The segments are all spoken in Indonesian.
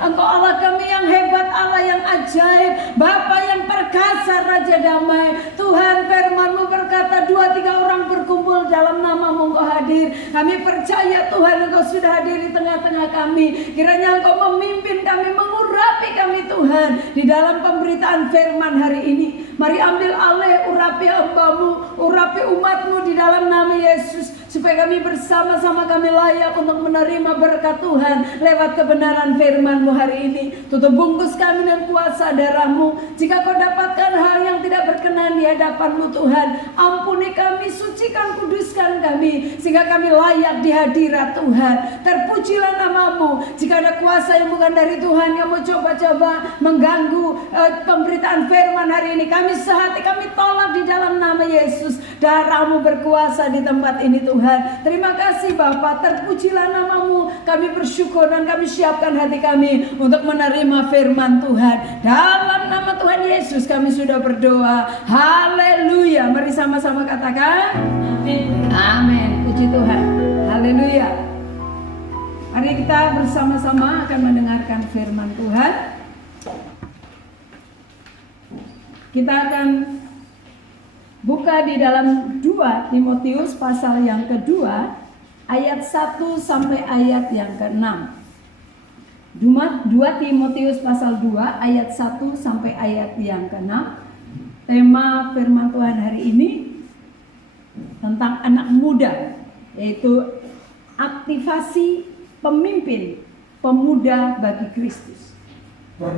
Engkau Allah kami yang hebat, Allah yang ajaib, Bapa yang perkasa, Raja damai. Tuhan, firman-Mu berkata 2-3 orang berkumpul dalam nama-Mu Engkau hadir. Kami percaya Tuhan Engkau sudah hadir di tengah-tengah kami. Kiranya Engkau memimpin kami, mengurapi kami Tuhan di dalam pemberitaan firman hari ini. Mari ambil alih, urapi hamba-Mu, urapi umat-Mu di dalam nama Yesus, supaya kami bersama-sama kami layak untuk menerima berkat Tuhan lewat kebenaran firman-Mu hari ini. Tutup bungkus kami dengan kuasa darah-Mu. Jika Kau dapatkan hal yang tidak berkenan di hadapan-Mu Tuhan, ampuni kami, sucikan, kuduskan kami, sehingga kami layak di hadirat Tuhan. Terpujilah nama-Mu. Jika ada kuasa yang bukan dari Tuhan yang mau coba-coba mengganggu pemberitaan firman hari ini, kami sehati, kami tolak di dalam nama Yesus. Darah-Mu berkuasa di tempat ini Tuhan. Terima kasih Bapa, terpujilah nama-Mu. Kami bersyukur dan kami siapkan hati kami untuk menerima firman Tuhan. Dalam nama Tuhan Yesus kami sudah berdoa. Haleluya. Mari sama-sama katakan amin. Amin. Puji Tuhan. Haleluya. Mari kita bersama-sama akan mendengarkan firman Tuhan. Kita akan buka di dalam 2 Timotius pasal yang kedua, ayat 1 sampai ayat yang ke-6. 2 Timotius pasal 2 ayat 1 sampai ayat yang ke-6. Tema firman Tuhan hari ini tentang anak muda, yaitu aktivasi pemimpin pemuda bagi Kristus.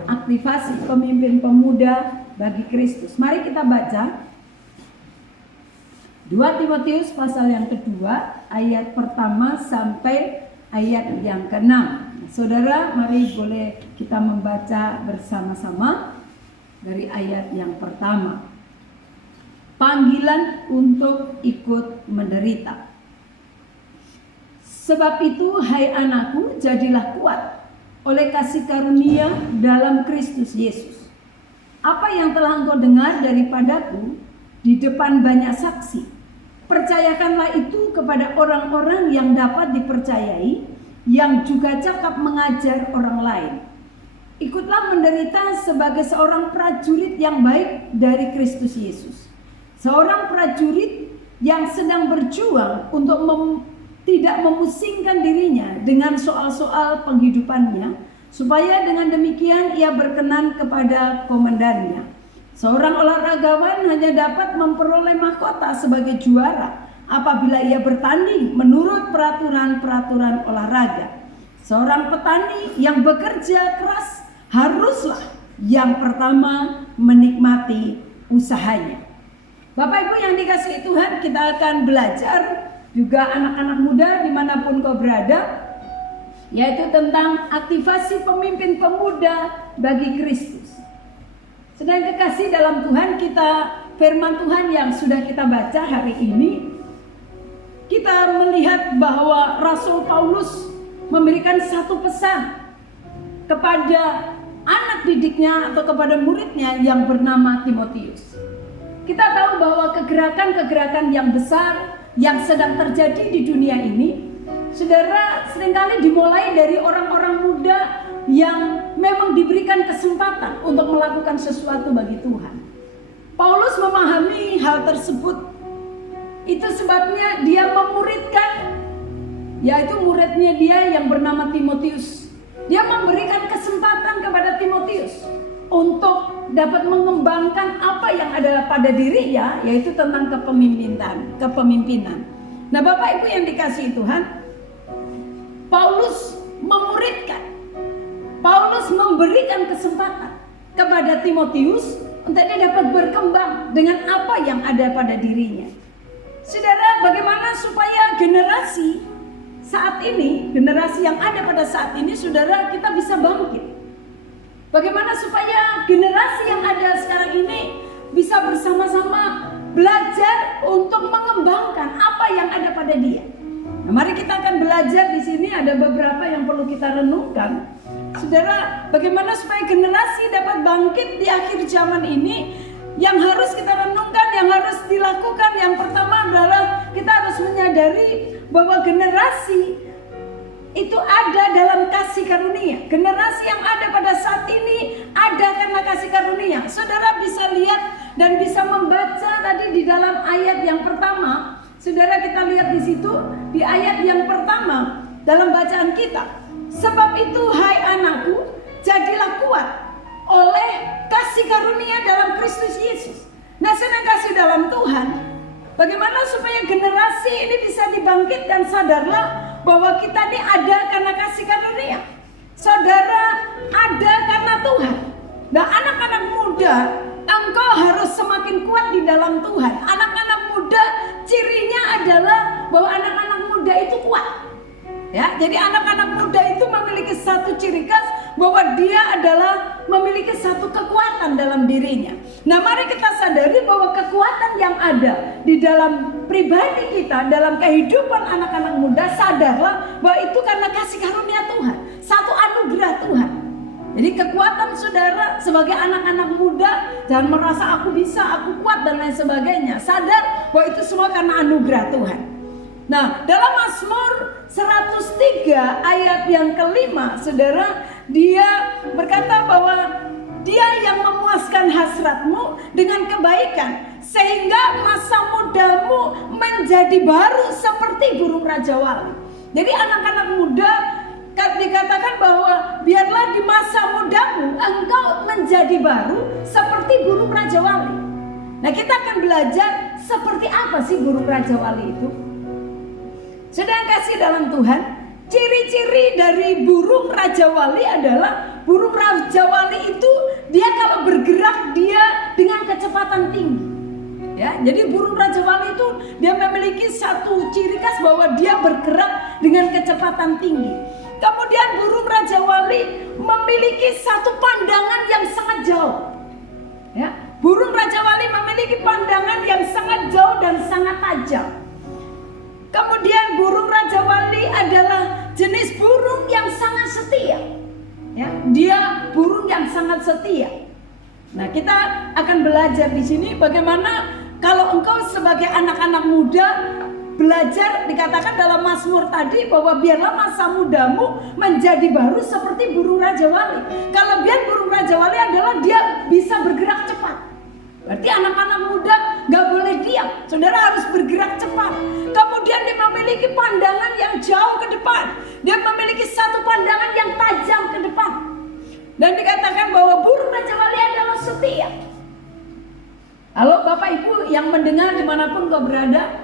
Aktivasi pemimpin pemuda bagi Kristus. Mari kita baca 2 Timotius pasal yang kedua, ayat pertama sampai ayat yang ke-6. Saudara, mari boleh kita membaca bersama-sama dari ayat yang pertama. Panggilan untuk ikut menderita. Sebab itu, hai anakku, jadilah kuat oleh kasih karunia dalam Kristus Yesus. Apa yang telah engkau dengar daripadaku di depan banyak saksi, percayakanlah itu kepada orang-orang yang dapat dipercayai, yang juga cakap mengajar orang lain. Ikutlah menderita sebagai seorang prajurit yang baik dari Kristus Yesus. Seorang prajurit yang sedang berjuang untuk tidak memusingkan dirinya dengan soal-soal penghidupannya, supaya dengan demikian ia berkenan kepada komandannya. Seorang olahragawan hanya dapat memperoleh mahkota sebagai juara apabila ia bertanding menurut peraturan-peraturan olahraga. Seorang petani yang bekerja keras haruslah yang pertama menikmati usahanya. Bapak Ibu yang dikasihi Tuhan, kita akan belajar juga anak-anak muda dimanapun kau berada, yaitu tentang aktivasi pemimpin pemuda bagi Kristus. Sedang kekasih dalam Tuhan, kita firman Tuhan yang sudah kita baca hari ini, kita melihat bahwa Rasul Paulus memberikan satu pesan kepada anak didiknya atau kepada muridnya yang bernama Timotius. Kita tahu bahwa kegerakan-kegerakan yang besar yang sedang terjadi di dunia ini, saudara, seringkali dimulai dari orang-orang muda yang memang diberikan kesempatan untuk melakukan sesuatu bagi Tuhan. Paulus memahami hal tersebut. Itu sebabnya dia memuridkan, yaitu muridnya dia yang bernama Timotius. Dia memberikan kesempatan kepada Timotius untuk dapat mengembangkan apa yang ada pada dirinya, yaitu tentang kepemimpinan. Nah, Bapak Ibu yang dikasihi Tuhan, Paulus memuridkan, Paulus memberikan kesempatan kepada Timotius untuk dia dapat berkembang dengan apa yang ada pada dirinya. Saudara, bagaimana supaya generasi saat ini, generasi yang ada pada saat ini, saudara, kita bisa bangkit? Bagaimana supaya generasi yang ada sekarang ini bisa bersama-sama belajar untuk mengembangkan apa yang ada pada dia? Nah, mari kita akan belajar di sini, ada beberapa yang perlu kita renungkan. Saudara, bagaimana supaya generasi dapat bangkit di akhir zaman ini? Yang harus kita renungkan, yang harus dilakukan, yang pertama adalah kita harus menyadari bahwa generasi itu ada dalam kasih karunia. Generasi yang ada pada saat ini ada karena kasih karunia. Saudara bisa lihat dan bisa membaca tadi di dalam ayat yang pertama. Saudara, kita lihat di situ di ayat yang pertama dalam bacaan kita. Sebab itu, hai anakku, jadilah kuat oleh kasih karunia dalam Kristus Yesus. Nah, sedang kasih dalam Tuhan, bagaimana supaya generasi ini bisa dibangkitkan? Sadarlah bahwa kita ini ada karena kasih karunia. Saudara, ada karena Tuhan. Nah, anak-anak muda, engkau harus semakin kuat di dalam Tuhan. Anak-anak muda, cirinya adalah bahwa anak-anak muda itu kuat. Ya, jadi anak-anak muda itu memiliki satu ciri khas bahwa dia adalah memiliki satu kekuatan dalam dirinya. Nah, mari kita sadari bahwa kekuatan yang ada di dalam pribadi kita, dalam kehidupan anak-anak muda, sadarlah bahwa itu karena kasih karunia Tuhan, satu anugerah Tuhan. Jadi kekuatan saudara sebagai anak-anak muda, jangan merasa aku bisa, aku kuat dan lain sebagainya. Sadar bahwa itu semua karena anugerah Tuhan. Nah, dalam Mazmur 103 ayat yang kelima, saudara, dia berkata bahwa dia yang memuaskan hasratmu dengan kebaikan, sehingga masa mudamu menjadi baru seperti burung rajawali. Jadi anak-anak muda dikatakan bahwa biarlah di masa mudamu engkau menjadi baru seperti burung rajawali. Nah, kita akan belajar seperti apa sih burung rajawali itu. Sedang kasih dalam Tuhan, ciri-ciri dari burung rajawali adalah burung rajawali itu dia kalau bergerak dia dengan kecepatan tinggi. Ya, jadi burung rajawali itu dia memiliki satu ciri khas bahwa dia bergerak dengan kecepatan tinggi. Kemudian burung rajawali memiliki satu pandangan yang sangat jauh. Ya, burung rajawali memiliki pandangan yang sangat jauh dan sangat tajam. Kemudian burung rajawali adalah jenis burung yang sangat setia. Ya, dia burung yang sangat setia. Nah, kita akan belajar di sini bagaimana kalau engkau sebagai anak-anak muda belajar, dikatakan dalam Mazmur tadi bahwa biarlah masa mudamu menjadi baru seperti burung rajawali. Kelebihan burung rajawali adalah dia bisa bergerak cepat. Berarti anak-anak muda gak boleh diam, saudara harus bergerak cepat. Kemudian dia memiliki pandangan yang jauh ke depan. Dia memiliki satu pandangan yang tajam ke depan. Dan dikatakan bahwa burung rajawali adalah setia. Halo Bapak Ibu yang mendengar dimanapun kau berada,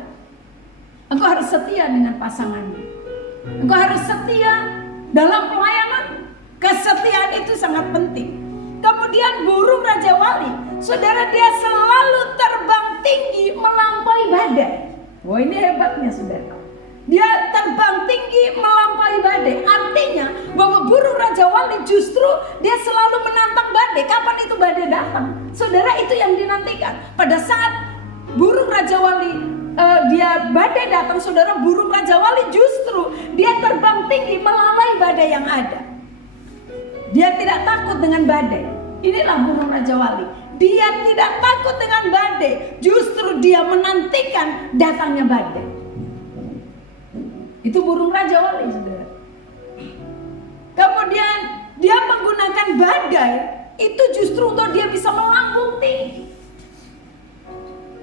engkau harus setia dengan pasanganmu. Engkau harus setia dalam pelayanan. Kesetiaan itu sangat penting. Kemudian burung rajawali, saudara, dia selalu terbang tinggi Wah, ini hebatnya saudara. Dia terbang tinggi melampaui badai. Artinya bahwa burung Raja Wali justru dia selalu menantang badai. Kapan itu badai datang? Saudara, itu yang dinantikan. Pada saat burung Raja Wali dia badai datang, saudara, burung Raja Wali justru dia terbang tinggi melalui badai yang ada. Dia tidak takut dengan badai. Inilah burung Raja Wali. Dia tidak takut dengan badai. Justru dia menantikan datangnya badai. Itu burung Raja Wali, saudara. Kemudian dia menggunakan badai itu justru untuk dia bisa melambung tinggi.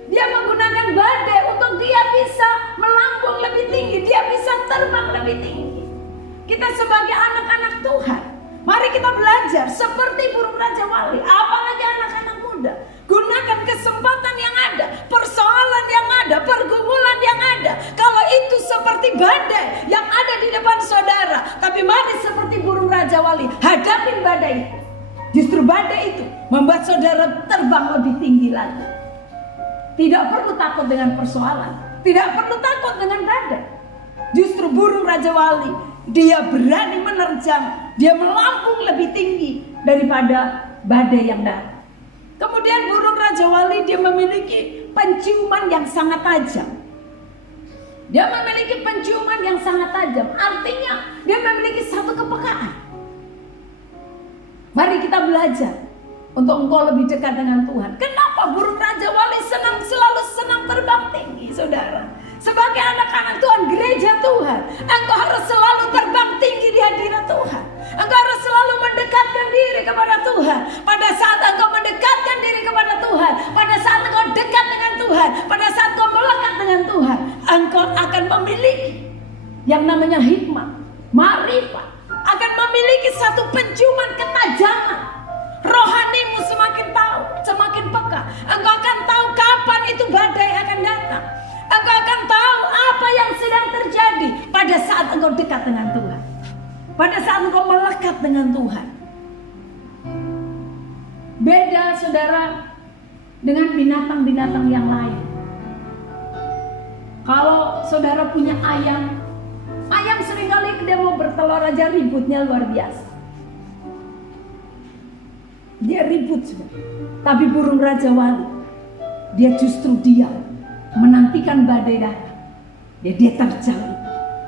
Dia menggunakan badai untuk dia bisa melambung lebih tinggi. Dia bisa terbang lebih tinggi. Kita sebagai anak-anak Tuhan, mari kita belajar seperti burung Raja Wali. Apalagi anak-anak muda, gunakan kesempatan yang ada, persoalan yang ada, pergumulan yang ada. Kalau itu seperti badai yang ada di depan saudara, tapi mari seperti burung Raja Wali, hadapin badai itu. Justru badai itu membuat saudara terbang lebih tinggi lagi. Tidak perlu takut dengan persoalan, tidak perlu takut dengan badai. Justru burung Raja Wali, dia berani menerjang, dia melambung lebih tinggi daripada badai yang datang. Kemudian burung Raja Wali dia memiliki penciuman yang sangat tajam. Dia memiliki penciuman yang sangat tajam. Artinya dia memiliki satu kepekaan. Mari kita belajar untuk engkau lebih dekat dengan Tuhan. Kenapa burung Raja Wali selalu senang terbang tinggi, saudara? Sebagai anak-anak Tuhan, gereja Tuhan, engkau harus selalu terbang tinggi di hadirat Tuhan. Engkau harus selalu mendekatkan diri kepada Tuhan. Pada saat engkau mendekatkan diri kepada Tuhan, pada saat engkau dekat dengan Tuhan, pada saat engkau melekat dengan Tuhan, engkau akan memiliki yang namanya hikmat, marifat, akan memiliki satu penciuman ketajaman. Rohanimu semakin tahu, semakin peka. Engkau akan tahu kapan itu badai akan datang. Engkau akan tahu apa yang sedang terjadi pada saat engkau dekat dengan Tuhan. Pada saat engkau melekat dengan Tuhan. Beda, saudara, dengan binatang-binatang yang lain. Kalau saudara punya ayam, ayam seringkali dia mau bertelur aja ributnya luar biasa. Dia ribut, saudara. Tapi burung Raja Wali, dia justru diam, menantikan badai datang. Dia terjang.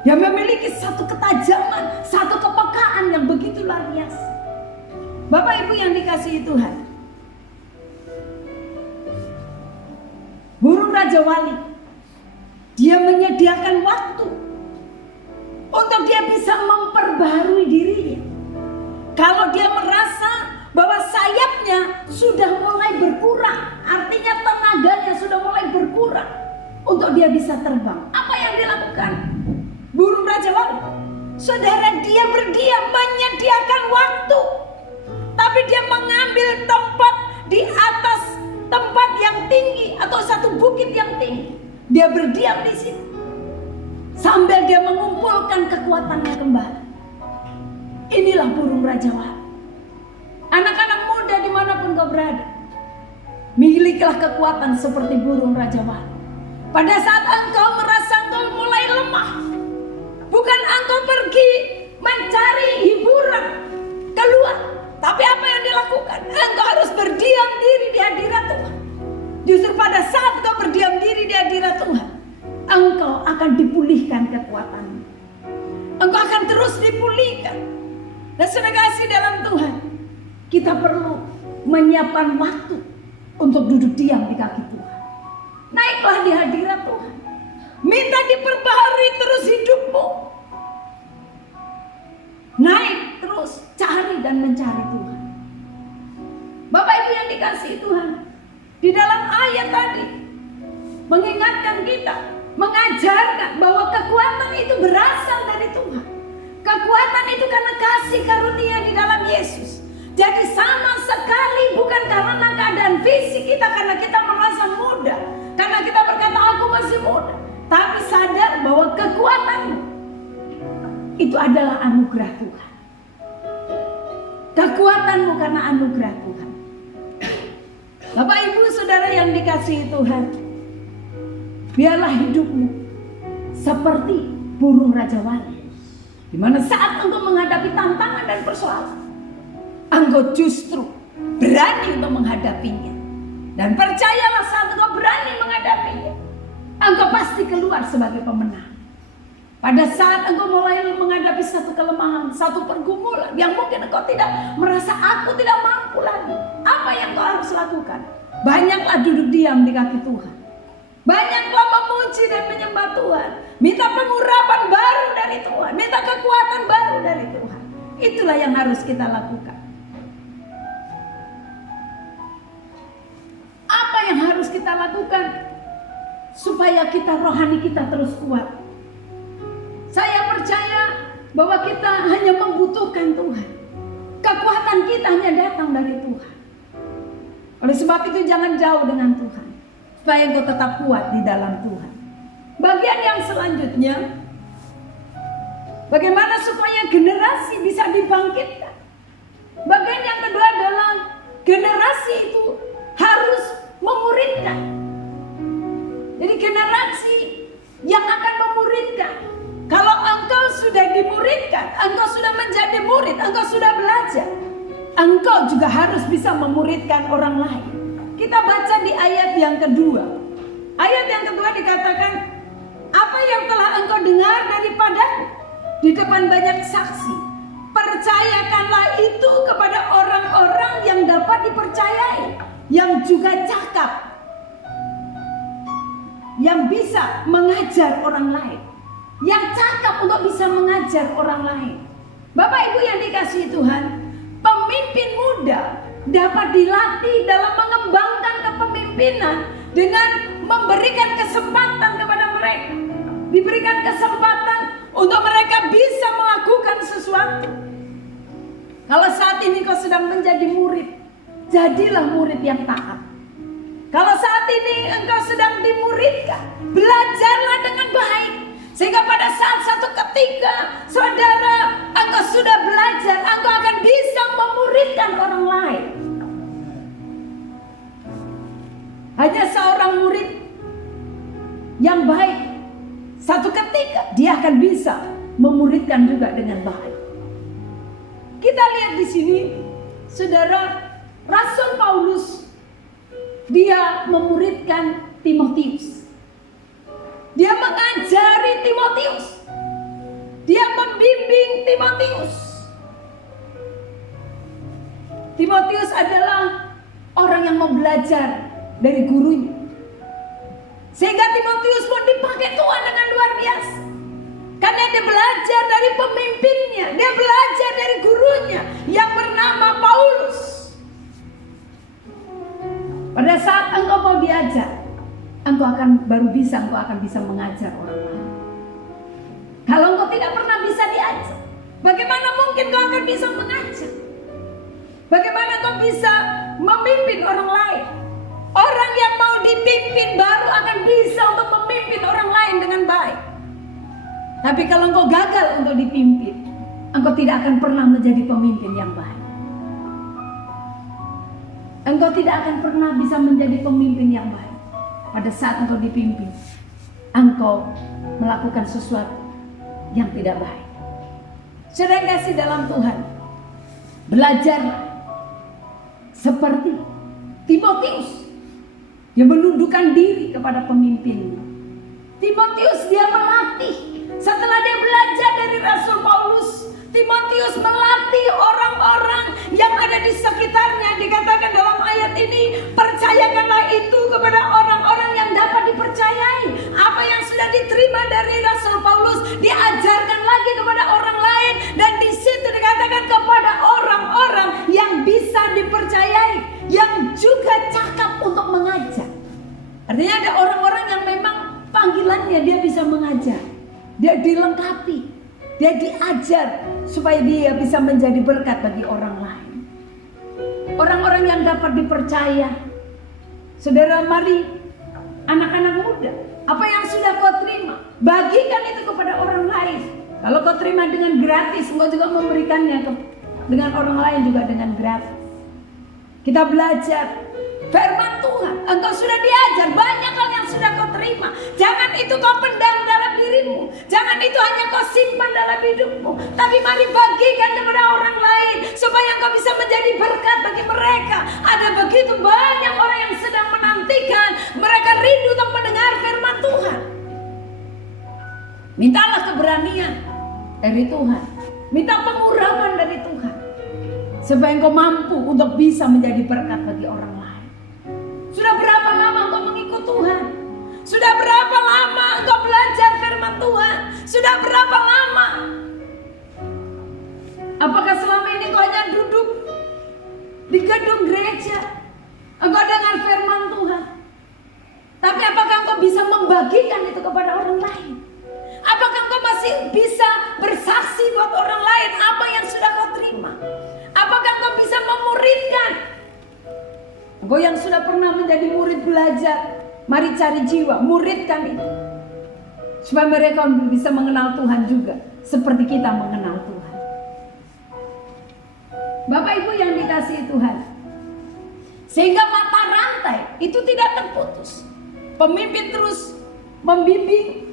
Dia memiliki satu ketajaman, satu kepekaan yang begitu luar biasa. Bapak Ibu yang dikasihi Tuhan, burung Raja Wali, dia menyediakan waktu untuk dia bisa memperbaharui dirinya. Kalau dia merasa bahwa sayapnya sudah mulai berkurang, artinya tenaganya sudah mulai berkurang untuk dia bisa terbang. Apa yang dilakukan burung Raja Wali? Saudara, dia berdiam, menyediakan waktu. Tapi dia mengambil tempat di atas tempat yang tinggi atau satu bukit yang tinggi. Dia berdiam di situ sambil dia mengumpulkan kekuatannya kembali. Inilah burung Raja Wali. Anak-anak muda dimanapun kau berada, milikilah kekuatan seperti burung Raja Wali. Pada saat engkau merasa engkau mulai lemah, bukan engkau pergi mencari hiburan keluar, tapi apa yang dilakukan? Engkau harus berdiam diri di hadirat Tuhan. Justru pada saat engkau berdiam diri di hadirat Tuhan, engkau akan dipulihkan kekuatanmu. Engkau akan terus dipulihkan. Dan saudara kasih dalam Tuhan, kita perlu menyiapkan waktu untuk duduk diam di kaki Tuhan. Naiklah di hadirat Tuhan. Minta diperbaharui terus hidupmu. Naik terus, cari dan mencari Tuhan. Bapak Ibu yang dikasihi Tuhan, di dalam ayat tadi mengingatkan kita, mengajarkan bahwa kekuatan itu berasal dari Tuhan. Kekuatan itu karena kasih karunia di dalam Yesus. Jadi sama sekali bukan karena keadaan fisik kita, karena kita merasa muda, karena kita berkata aku masih muda, tapi sadar bahwa kekuatanmu itu adalah anugerah Tuhan. Kekuatanmu karena anugerah Tuhan. Bapak Ibu Saudara yang dikasihi Tuhan, Biarlah hidupmu seperti burung rajawali, di mana saat engkau menghadapi tantangan dan persoalan, engkau justru berani untuk menghadapinya. Dan percayalah, saat engkau berani menghadapinya, engkau pasti keluar sebagai pemenang. Pada saat engkau mulai menghadapi satu kelemahan, satu pergumulan yang mungkin engkau tidak merasa aku tidak mampu lagi, apa yang engkau harus lakukan? Banyaklah duduk diam di kaki Tuhan. Banyaklah memuji dan menyembah Tuhan. Minta pengurapan baru dari Tuhan. Minta kekuatan baru dari Tuhan. Itulah yang harus kita lakukan. Apa yang harus kita lakukan supaya rohani kita terus kuat? Saya percaya bahwa kita hanya membutuhkan Tuhan. Kekuatan kita hanya datang dari Tuhan. Oleh sebab itu jangan jauh dengan Tuhan, supaya engkau tetap kuat di dalam Tuhan. Bagian yang selanjutnya, bagaimana supaya generasi bisa dibangkitkan. Bagian yang kedua adalah generasi itu harus memuridkan. Jadi generasi yang akan memuridkan. Kalau engkau sudah dimuridkan, engkau sudah menjadi murid, engkau sudah belajar, engkau juga harus bisa memuridkan orang lain. Kita baca di ayat yang kedua. Ayat yang kedua dikatakan, apa yang telah engkau dengar daripadaku di depan banyak saksi, percayakanlah itu kepada orang-orang yang dapat dipercayai, yang juga cakap, yang bisa mengajar orang lain, yang cakap untuk bisa mengajar orang lain. Bapak Ibu yang dikasihi Tuhan, pemimpin muda dapat dilatih dalam mengembangkan kepemimpinan dengan memberikan kesempatan kepada mereka. Diberikan kesempatan untuk mereka bisa melakukan sesuatu. Kalau saat ini kau sedang menjadi murid, jadilah murid yang taat. Kalau saat ini engkau sedang dimuridkan, belajarlah dengan baik. Sehingga pada saat satu ketika, saudara, engkau sudah belajar, engkau akan bisa memuridkan orang lain. Hanya seorang murid yang baik, satu ketika dia akan bisa memuridkan juga dengan baik. Kita lihat di sini, saudara, Rasul Paulus, dia memuridkan Timotius. Dia mengajari Timotius. Dia membimbing Timotius. Timotius adalah orang yang mau belajar dari gurunya. Sehingga Timotius pun dipakai Tuhan dengan luar biasa. Karena dia belajar dari pemimpinnya. Dia belajar dari gurunya yang bernama Paulus. Pada saat engkau mau diajar, engkau akan bisa mengajar orang lain. Kalau engkau tidak pernah bisa diajar, bagaimana mungkin kau akan bisa mengajar? Bagaimana kau bisa memimpin orang lain? Orang yang mau dipimpin baru akan bisa untuk memimpin orang lain dengan baik. Tapi kalau engkau gagal untuk dipimpin, engkau tidak akan pernah menjadi pemimpin yang baik. Engkau tidak akan pernah bisa menjadi pemimpin yang baik. Pada saat engkau dipimpin, engkau melakukan sesuatu yang tidak baik. Saudara kasih dalam Tuhan, belajarlah seperti Timotius yang menundukkan diri kepada pemimpinnya. Timotius dia melatih. Setelah dia belajar dari Rasul Paulus, Timotius melatih orang-orang yang ada di sekitarnya. Dikatakan dalam ayat ini, percayakanlah itu kepada orang-orang yang dapat dipercayai. Apa yang sudah diterima dari Rasul Paulus diajarkan lagi kepada orang lain. Dan di situ dikatakan kepada orang-orang yang bisa dipercayai, yang juga cakap untuk mengajar. Artinya ada orang-orang yang memang panggilannya dia bisa mengajar. Dia dilengkapi, dia diajar supaya dia bisa menjadi berkat bagi orang lain. Orang-orang yang dapat dipercaya. Saudara, mari anak-anak muda, apa yang sudah kau terima, bagikan itu kepada orang lain. Kalau kau terima dengan gratis, kau juga memberikannya dengan orang lain juga dengan gratis. Kita belajar firman Tuhan. Engkau sudah diajar, banyak hal yang sudah kau terima. Jangan hidupmu, tapi mari bagikan kepada orang lain supaya engkau bisa menjadi berkat bagi mereka. Ada begitu banyak orang yang sedang menantikan, mereka rindu untuk mendengar firman Tuhan. Mintalah keberanian dari Tuhan, minta pengurapan dari Tuhan, supaya engkau mampu untuk bisa menjadi berkat bagi orang lain. Sudah berapa lama engkau mengikut Tuhan? Sudah berapa lama engkau belajar firman Tuhan? Sudah berapa lama? Apakah selama ini engkau hanya duduk di gedung gereja, engkau dengar firman Tuhan, tapi apakah engkau bisa membagikan itu kepada orang lain? Apakah engkau masih bisa bersaksi buat orang lain apa yang sudah kau terima? Apakah engkau bisa memuridkan? Engkau yang sudah pernah menjadi murid belajar, mari cari jiwa, muridkan itu, supaya mereka bisa mengenal Tuhan juga seperti kita mengenal Tuhan. Bapak Ibu yang dikasihi Tuhan, sehingga mata rantai itu tidak terputus. Pemimpin terus membimbing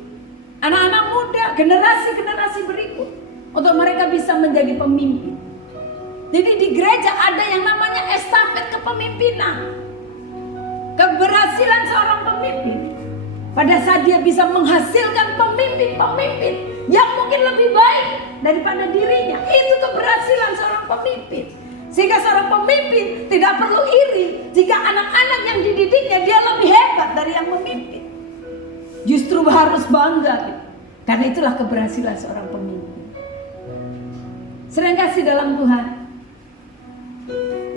anak-anak muda, generasi-generasi berikut, untuk mereka bisa menjadi pemimpin. Jadi di gereja ada yang namanya estafet kepemimpinan. Keberhasilan seorang pemimpin pada saat dia bisa menghasilkan pemimpin-pemimpin yang mungkin lebih baik daripada dirinya, itu keberhasilan seorang pemimpin. Sehingga seorang pemimpin tidak perlu iri jika anak-anak yang dididiknya dia lebih hebat dari yang memimpin. Justru harus bangga, karena itulah keberhasilan seorang pemimpin. Sering kasih dalam Tuhan,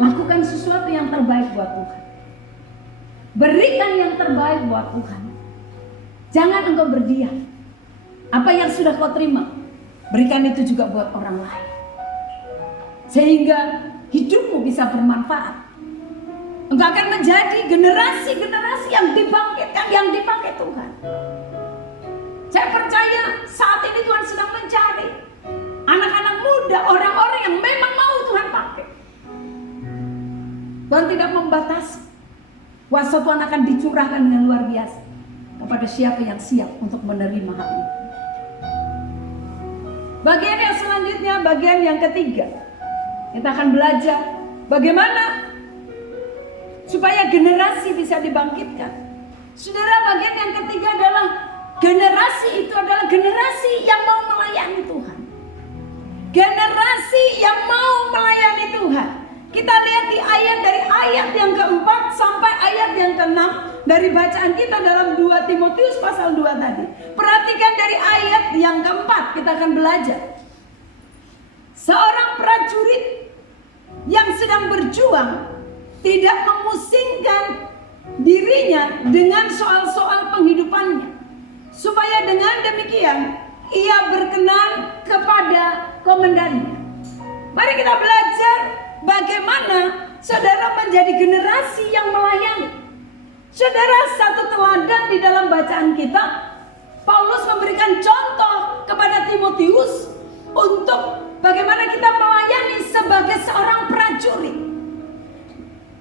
lakukan sesuatu yang terbaik buat Tuhan. Berikan yang terbaik buat Tuhan. Jangan engkau berdiam. Apa yang sudah kau terima, berikan itu juga buat orang lain, sehingga hidupmu bisa bermanfaat. Engkau akan menjadi generasi-generasi yang dibangkitkan, yang dipakai Tuhan. Saya percaya saat ini Tuhan sedang mencari anak-anak muda, orang-orang yang memang mau Tuhan pakai. Tuhan tidak membatasi. Kuasa Tuhan akan dicurahkan dengan luar biasa kepada siapa yang siap untuk menerima hal ini. Bagian yang selanjutnya, bagian yang ketiga, kita akan belajar bagaimana supaya generasi bisa dibangkitkan. Saudara, bagian yang ketiga adalah generasi itu adalah generasi yang mau melayani Tuhan. Generasi yang mau melayani Tuhan. Kita lihat di dari ayat yang keempat sampai ayat yang keenam dari bacaan kita dalam 2 Timotius pasal 2 tadi. Perhatikan dari ayat yang keempat, kita akan belajar. Seorang prajurit yang sedang berjuang tidak memusingkan dirinya dengan soal-soal penghidupannya, supaya dengan demikian ia berkenan kepada komandannya. Mari kita belajar bagaimana saudara menjadi generasi yang melayani. Saudara, satu teladan di dalam bacaan kita, Paulus memberikan contoh kepada Timotius untuk bagaimana kita melayani sebagai seorang prajurit.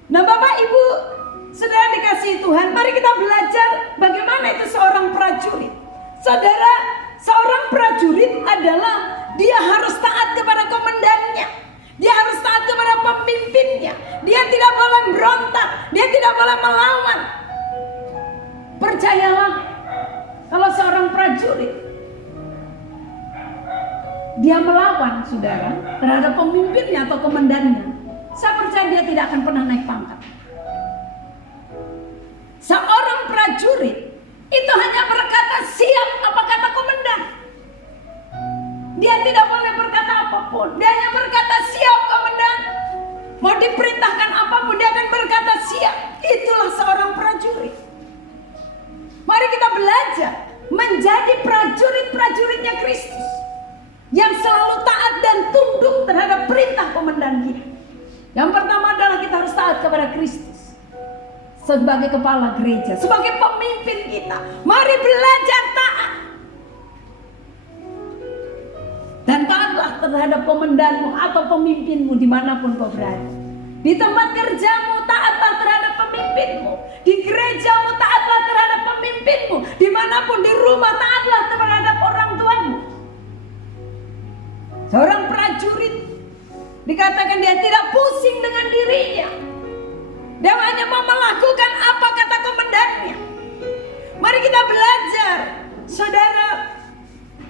Nah, Bapak Ibu, saudara dikasihi Tuhan, mari kita belajar bagaimana itu seorang prajurit. Saudara, seorang prajurit adalah dia harus taat kepada komandannya. Dia harus taat kepada pemimpinnya. Dia tidak boleh berontak. Dia tidak boleh melawan. Percayalah, kalau seorang prajurit dia melawan, saudara, terhadap pemimpinnya atau komandannya, saya percaya dia tidak akan pernah naik pangkat. Seorang prajurit itu hanya berkata siap apa kata komandan. Dia tidak boleh berkata apapun. Dia hanya berkata siap komandan. Mau diperintahkan apapun dia akan berkata siap. Itulah seorang prajurit. Mari kita belajar menjadi prajurit-prajuritnya Kristus, yang selalu taat dan tunduk terhadap perintah komandan kita. Yang pertama adalah kita harus taat kepada Kristus sebagai kepala gereja, sebagai pemimpin kita. Mari belajar taat. Dan taatlah terhadap komandanmu atau pemimpinmu dimanapun kau berada. Di tempat kerjamu taatlah terhadap pemimpinmu. Di gerejamu taatlah terhadap pemimpinmu. Dimanapun di rumah taatlah terhadap orang tuamu. Seorang prajurit dikatakan dia tidak pusing dengan dirinya. Dia hanya mau melakukan apa kata komandannya. Mari kita belajar, saudara,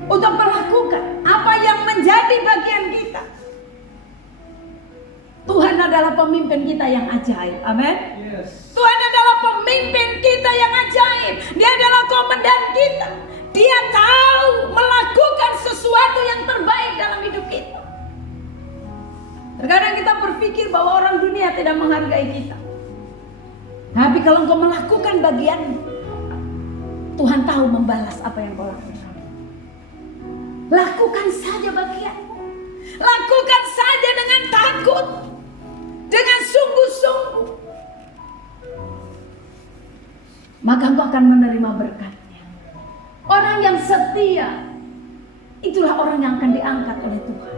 untuk melakukan apa yang menjadi bagian kita. Tuhan adalah pemimpin kita yang ajaib. Amin. Yes. Tuhan adalah pemimpin kita yang ajaib. Dia adalah komandan kita. Dia tahu melakukan sesuatu yang terbaik dalam hidup kita. Terkadang kita berpikir bahwa orang dunia tidak menghargai kita. Tapi kalau engkau melakukan bagianmu, Tuhan tahu membalas apa yang kau lakukan. Lakukan saja bagianmu. Lakukan saja dengan takut, dengan sungguh-sungguh. Maka engkau akan menerima berkatnya. Orang yang setia, itulah orang yang akan diangkat oleh Tuhan.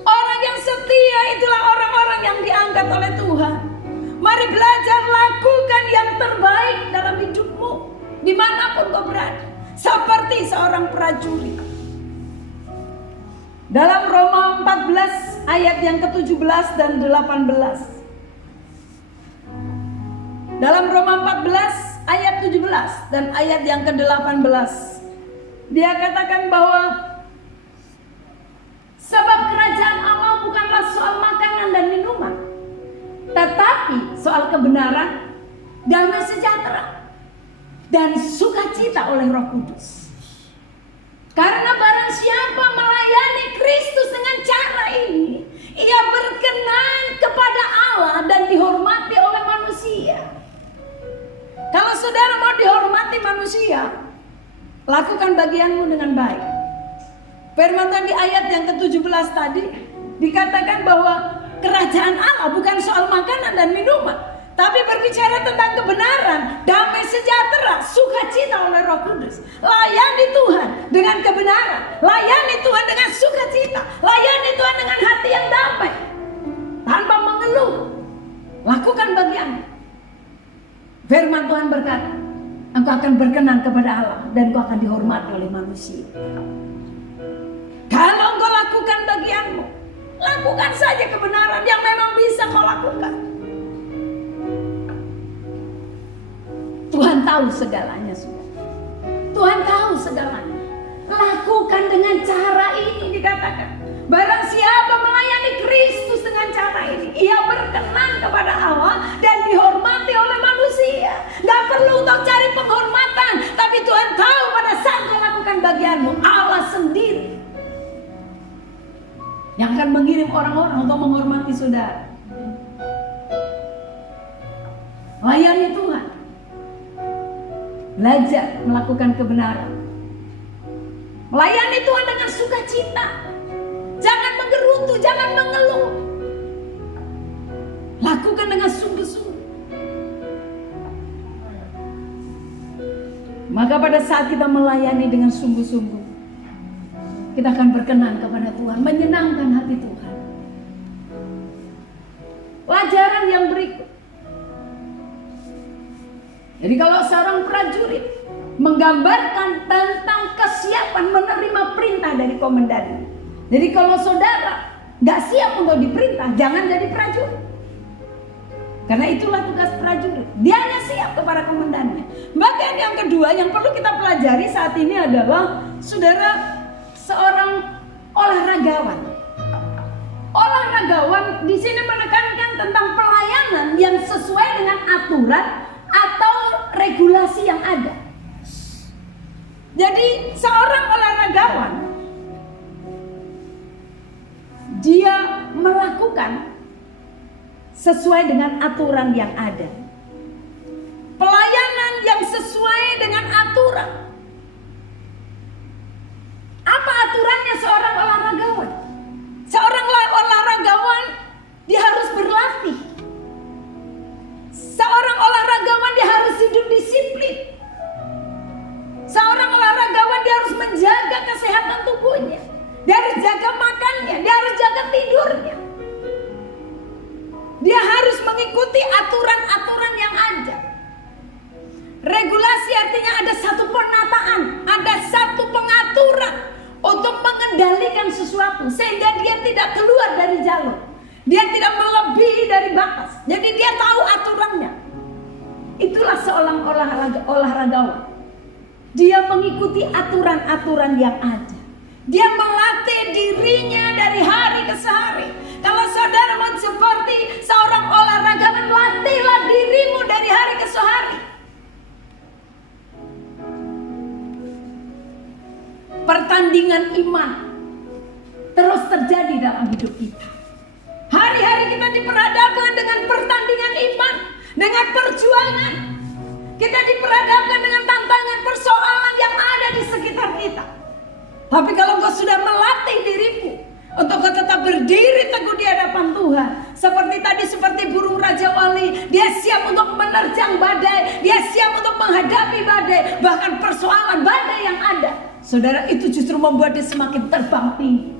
Orang yang setia, itulah orang-orang yang diangkat oleh Tuhan. Mari belajar lakukan yang terbaik dalam hidupmu, dimanapun kau berada, seperti seorang prajurit. Dalam Roma 14 ayat yang ke-17 dan 18. Dalam Roma 14 ayat 17 dan ayat yang ke-18. Dia katakan bahwa sebab kerajaan Allah bukanlah soal makanan dan minuman, tetapi soal kebenaran, damai sejahtera, dan sukacita oleh Roh Kudus. Karena barang siapa melayani Kristus dengan cara ini, ia berkenan kepada Allah dan dihormati oleh manusia. Kalau saudara mau dihormati manusia, lakukan bagianmu dengan baik. Firman Tuhan di ayat yang ke-17 tadi dikatakan bahwa kerajaan Allah bukan soal makanan dan minuman, tapi berbicara tentang kebenaran, damai sejahtera, sukacita oleh Roh Kudus. Layani Tuhan dengan kebenaran, layani Tuhan dengan sukacita, layani Tuhan dengan hati yang damai, tanpa mengeluh. Lakukan bagianmu. Firman Tuhan berkata, engkau akan berkenan kepada Allah dan engkau akan dihormati oleh manusia. Kalau engkau lakukan bagianmu, lakukan saja kebenaran yang memang bisa kau lakukan. Tuhan tahu segalanya, saudara. Tuhan tahu segalanya. Lakukan dengan cara ini, dikatakan. Barang siapa melayani Kristus dengan cara ini, ia berkenan kepada Allah dan dihormati oleh manusia. Gak perlu untuk cari penghormatan, tapi Tuhan tahu pada saat kau lakukan bagianmu, Allah sendiri yang akan mengirim orang-orang untuk menghormati saudara. Layani Tuhan. Belajar melakukan kebenaran. Melayani Tuhan dengan sukacita. Jangan menggerutu, jangan mengeluh. Lakukan dengan sungguh-sungguh. Maka pada saat kita melayani dengan sungguh-sungguh, kita akan berkenan kepada Tuhan, menyenangkan hati Tuhan. Pelajaran yang berikut. Jadi kalau seorang prajurit menggambarkan tentang kesiapan menerima perintah dari komandannya. Jadi kalau saudara gak siap untuk diperintah, jangan jadi prajurit. Karena itulah tugas prajurit. Dia hanya siap kepada komandannya. Bagian yang kedua yang perlu kita pelajari saat ini adalah, saudara, seorang olahragawan. Olahragawan di sini menekankan tentang pelayanan yang sesuai dengan aturan atau regulasi yang ada. Jadi seorang olahragawan, dia melakukan sesuai dengan aturan yang ada. Pelayanan yang sesuai dengan aturan. Apa aturannya seorang olahragawan? Seorang olahragawan dia harus berlatih. Seorang olahragawan dia harus hidup disiplin. Seorang olahragawan dia harus menjaga kesehatan tubuhnya. Dia harus jaga makannya, dia harus jaga tidurnya. Dia harus mengikuti aturan-aturan mengendalikan sesuatu sehingga dia tidak keluar dari jalur. Dia tidak melebihi dari batas. Jadi dia tahu aturannya. Itulah seorang olahragawan. Dia mengikuti aturan-aturan yang ada. Dia melatih dirinya dari hari ke hari. Kalau saudara mau seperti seorang olahragawan, latihlah dirimu dari hari ke hari. Pertandingan iman terus terjadi dalam hidup kita. Hari-hari kita diperhadapkan dengan pertandingan iman, dengan perjuangan. Kita diperhadapkan dengan tantangan persoalan yang ada di sekitar kita. Tapi kalau kau sudah melatih dirimu untuk kau tetap berdiri teguh di hadapan Tuhan, seperti burung Raja Wali, dia siap untuk menerjang badai, dia siap untuk menghadapi badai, bahkan persoalan badai yang ada. Saudara, itu justru membuat dia semakin terbang tinggi.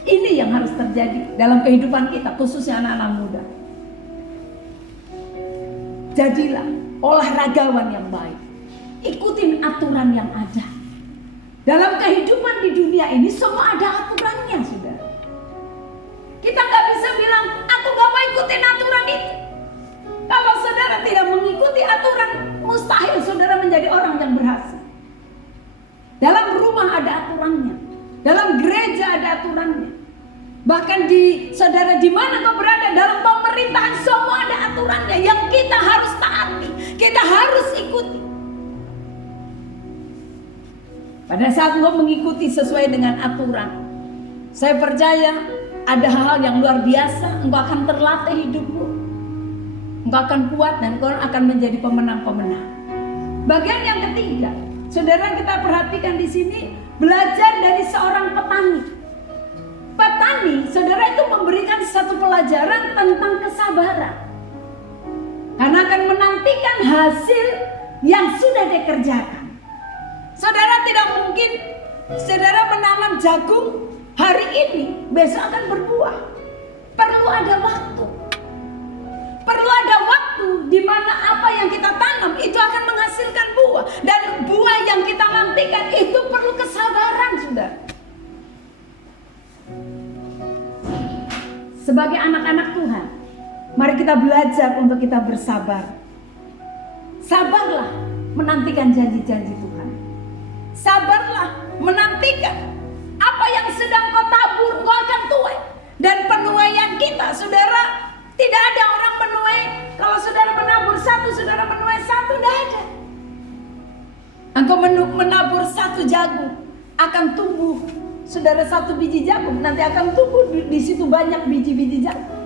Ini yang harus terjadi dalam kehidupan kita, khususnya anak-anak muda. Jadilah olahragawan yang baik. Ikutin aturan yang ada. Dalam kehidupan di dunia ini semua ada aturannya, saudara. Kita nggak bisa bilang, aku gak mau ikutin aturan itu. Kalau saudara tidak mengikuti aturan, mustahil saudara menjadi orang yang berhasil. Dalam rumah ada aturannya, dalam gereja ada aturannya. Bahkan saudara di mana kau berada, dalam pemerintahan semua ada aturannya yang kita harus taati, kita harus ikuti. Pada saat kau mengikuti sesuai dengan aturan, saya percaya ada hal-hal yang luar biasa. Engkau akan terlatih hidupmu, engkau akan kuat dan engkau akan menjadi pemenang-pemenang. Bagian yang ketiga, saudara, kita perhatikan di sini, belajar dari seorang petani. Petani, saudara, itu memberikan satu pelajaran tentang kesabaran. Karena akan menantikan hasil yang sudah dikerjakan. Saudara, tidak mungkin saudara menanam jagung hari ini, besok akan berbuah. Perlu ada waktu. Perlu ada waktu di mana apa yang kita tanam itu akan menghasilkan buah. Dan buah yang kita nantikan itu perlu kesabaran, saudara. Sebagai anak-anak Tuhan, mari kita belajar untuk kita bersabar. Sabarlah menantikan janji-janji Tuhan. Sabarlah menantikan apa yang sedang kau tabur, kau akan tuai. Dan penuaian kita, saudara, tidak ada orang menuai. Kalau saudara menabur satu, saudara menuai satu, tidak ada. Engkau menabur satu jagung, akan tumbuh, saudara, satu biji jagung, nanti akan tumbuh di situ banyak biji-biji jagung.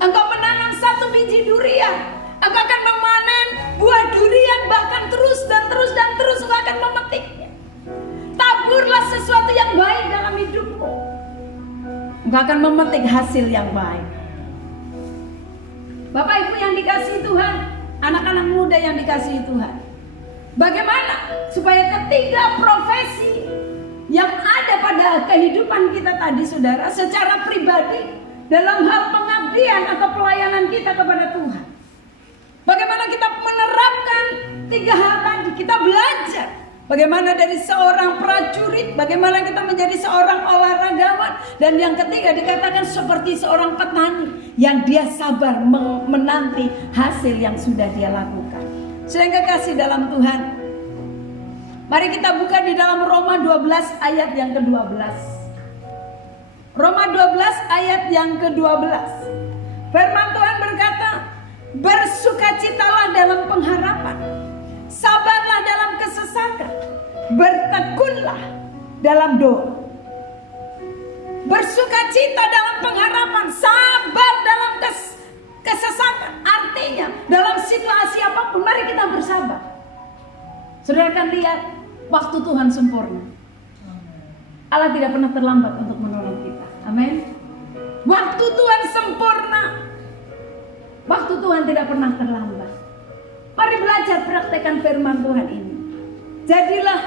Engkau menanam satu biji durian, engkau akan memanen buah durian, bahkan terus dan terus dan terus engkau akan memetiknya. Taburlah sesuatu yang baik dalam hidupmu, engkau akan memetik hasil yang baik. Bapak Ibu yang dikasihi Tuhan, anak-anak muda yang dikasihi Tuhan, bagaimana supaya ketiga profesi yang ada pada kehidupan kita tadi, saudara, secara pribadi dalam hal pengabdian atau pelayanan kita kepada Tuhan, bagaimana kita menerapkan tiga hal tadi. Kita belajar bagaimana dari seorang prajurit, bagaimana kita menjadi seorang olahragawan, dan yang ketiga dikatakan seperti seorang petani yang dia sabar menanti hasil yang sudah dia lakukan. Sehingga kasih dalam Tuhan, mari kita buka di dalam Roma 12 ayat yang ke-12. Roma 12 ayat yang ke-12. Firman Tuhan berkata, bersukacitalah dalam pengharapan, sabarlah dalam kesesakan, bertekunlah dalam doa. Bersukacita dalam pengharapan, sabar dalam kesesakan. Artinya dalam situasi apapun mari kita bersabar. Saudara kan lihat, waktu Tuhan sempurna. Allah tidak pernah terlambat untuk menolong kita. Amin. Waktu Tuhan sempurna. Waktu Tuhan tidak pernah terlambat. Mari belajar praktekkan firman Tuhan ini. Jadilah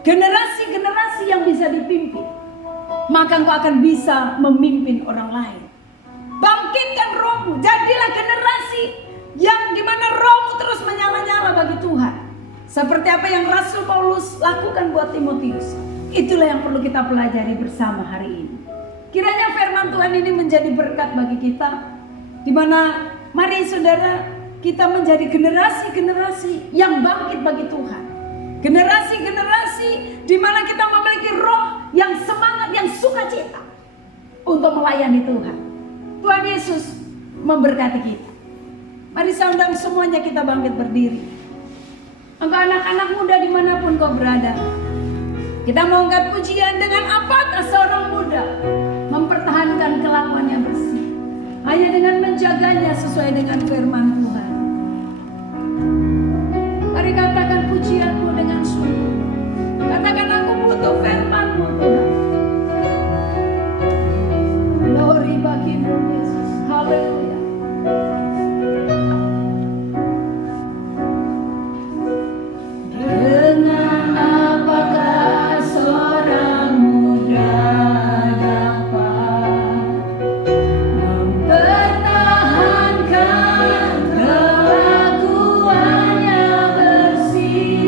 generasi-generasi yang bisa dipimpin, maka engkau akan bisa memimpin orang lain. Bangkitkan rohmu. Jadilah generasi yang dimana rohmu terus menyala-nyala bagi Tuhan. Seperti apa yang Rasul Paulus lakukan buat Timotius. Itulah yang perlu kita pelajari bersama hari ini. Kiranya firman Tuhan ini menjadi berkat bagi kita, di mana mari saudara, kita menjadi generasi-generasi yang bangkit bagi Tuhan. Generasi-generasi di mana kita memiliki roh yang semangat, yang sukacita untuk melayani Tuhan. Tuhan Yesus memberkati kita. Mari saudara semuanya kita bangkit berdiri. Engkau anak-anak muda dimanapun kau berada, kita mau angkat pujian. Dengan apakah seorang muda mempertahankan kelakuan yang bersih? Hanya dengan menjaganya sesuai dengan firman Tuhan. Mari katakan pujianmu dengan sungguh. Katakan, aku butuh firman-Mu Tuhan. Glory bagimu Yesus. Haleluya. Dengan apakah seorang muda dapat mempertahankan kelakuannya bersih?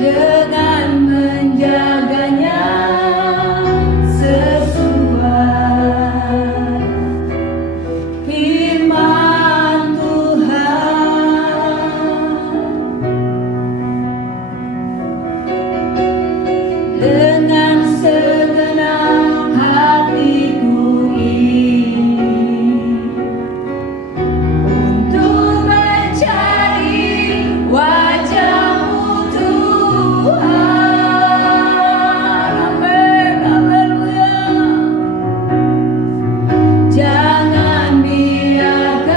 Dengan menjaganya sesuai firman Tuhan. Dengan segenap hatiku ini, untuk mencari wajah-Mu Tuhan. Amin, haleluya. Jangan biarkan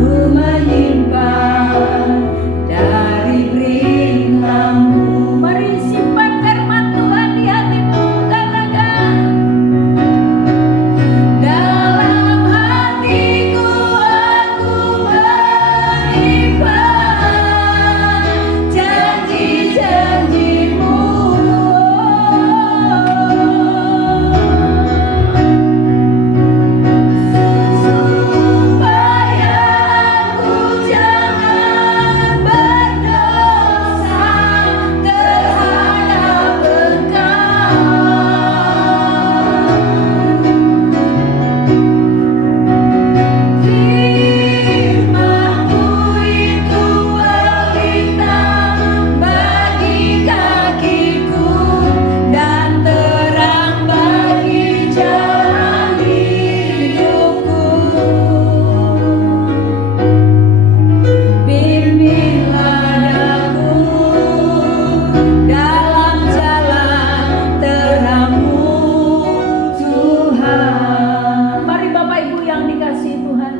ku menyimpan dari perintah-Mu. Mari simpan firman Tuhan di hatimu. Katakan, dalam hatiku aku menyimpan janji-janji-Mu. Supaya aku jangan berdosa terhadap Engkau. Firman-Mu itu pelita bagi kakiku dan terang bagi jalan hidupku. Bimbinglah aku dalam jalan terang-Mu Tuhan. Mari Bapak Ibu yang dikasihi Tuhan,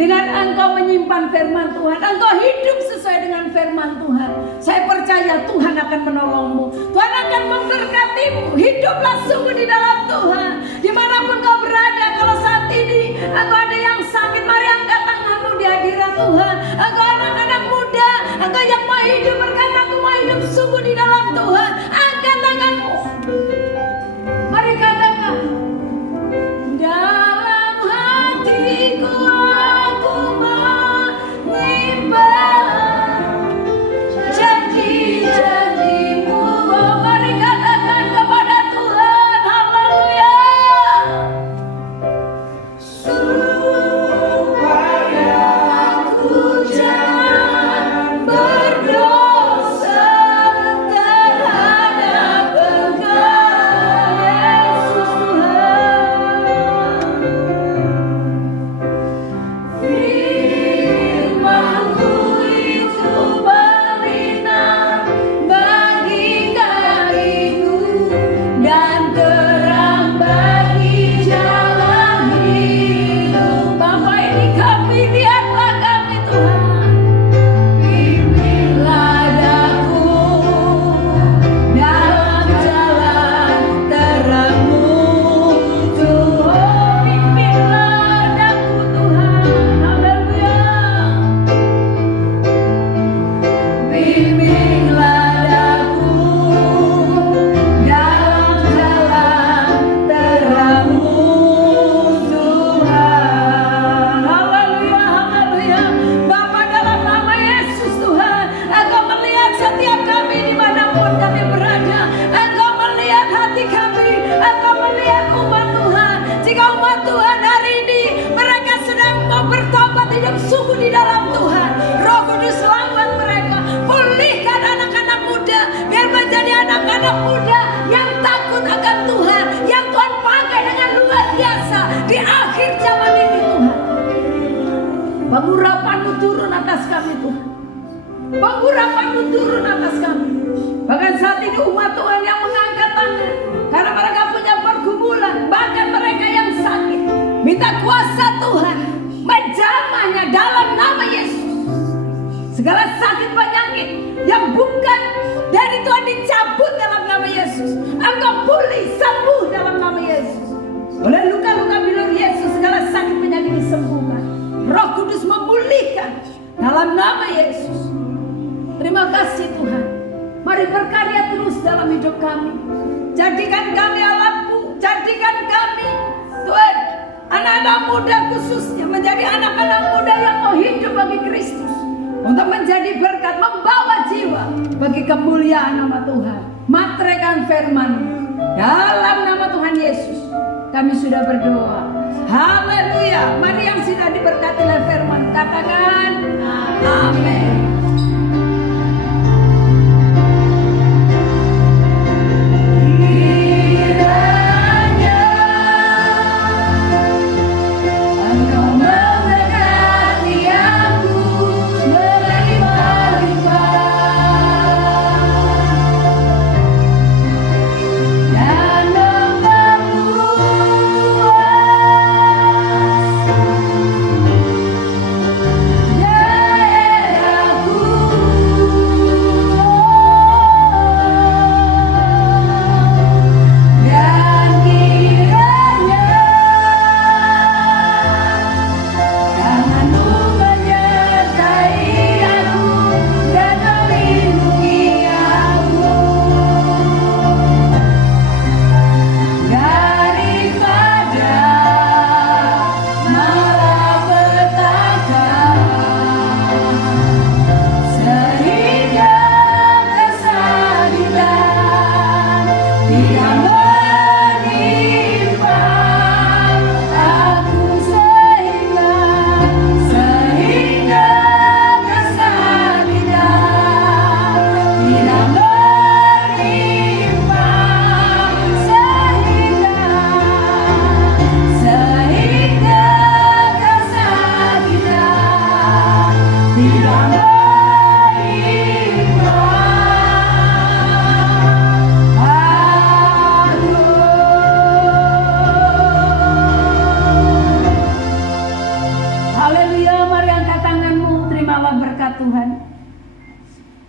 dengan engkau menyimpan firman Tuhan, engkau hidup sesuai dengan firman Tuhan, saya percaya Tuhan akan menolongmu. Tuhan akan memberkatimu. Hiduplah sungguh di dalam Tuhan. Dimanapun kau berada, kalau saat ini engkau ada yang sakit, mari angkat tanganmu di hadirat Tuhan. Engkau anak-anak muda, engkau yang mau hidup, berkata aku mau hidup sungguh di dalam Tuhan. Angkat tanganmu. Mari katakan, dalam hatiku aku menyimpan janji-janji-Mu. Oh, mari katakan kepada Tuhan. Haleluya. Supaya aku jangan Pengurapan-Mu turun atas kami Tuhan. Pengurapan-Mu turun atas kami. Bahkan saat ini umat Tuhan yang mengangkat tangan karena mereka punya pergumulan, bahkan mereka yang sakit, minta kuasa Tuhan menjamahnya dalam nama Yesus. Segala sakit penyakit yang bukan dari Tuhan dicabut dalam nama Yesus. Engkau pulih, sembuh dalam nama Yesus. Oleh luka-luka bilur Yesus, segala sakit penyakit disembuhkan. Roh Kudus memulihkan dalam nama Yesus. Terima kasih Tuhan. Mari berkarya terus dalam hidup kami. Jadikan kami alat-Mu, jadikan kami Tuhan, anak-anak muda khususnya menjadi anak-anak muda yang mau hidup bagi Kristus, untuk menjadi berkat, membawa jiwa bagi kemuliaan nama Tuhan. Materaikan firman dalam nama Tuhan Yesus kami sudah berdoa. Haleluya. Mari yang sudah diberkati oleh firman katakan amin.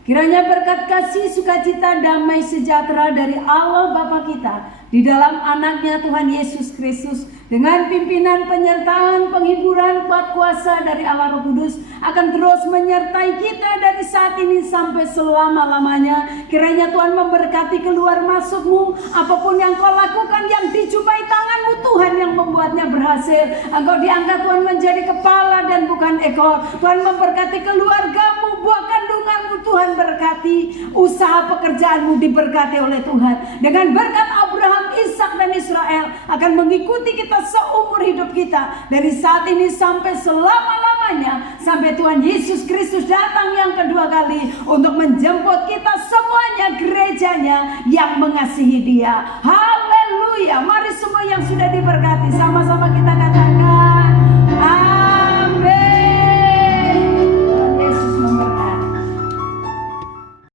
Kiranya berkat kasih, sukacita, damai sejahtera dari Allah Bapa kita di dalam anaknya Tuhan Yesus Kristus, dengan pimpinan, penyertaan, penghiburan, kuat kuasa dari Allah Roh Kudus akan terus menyertai kita dari saat ini sampai selama-lamanya. Kiranya Tuhan memberkati keluar masukmu, apapun yang kau lakukan yang dijumpai tanganmu Tuhan yang membuatnya berhasil. Engkau diangkat Tuhan menjadi kepala dan bukan ekor. Tuhan memberkati keluargamu, buah kandunganmu Tuhan berkati, usaha pekerjaanmu diberkati oleh Tuhan. Dengan berkat Abraham, Ishak dan Israel akan mengikuti kita seumur hidup kita dari saat ini sampai selama-lamanya, sampai Tuhan Yesus Kristus datang yang kedua kali untuk menjemput kita semuanya, gerejanya yang mengasihi Dia. Haleluya. Mari semua yang sudah diberkati sama-sama kita katakan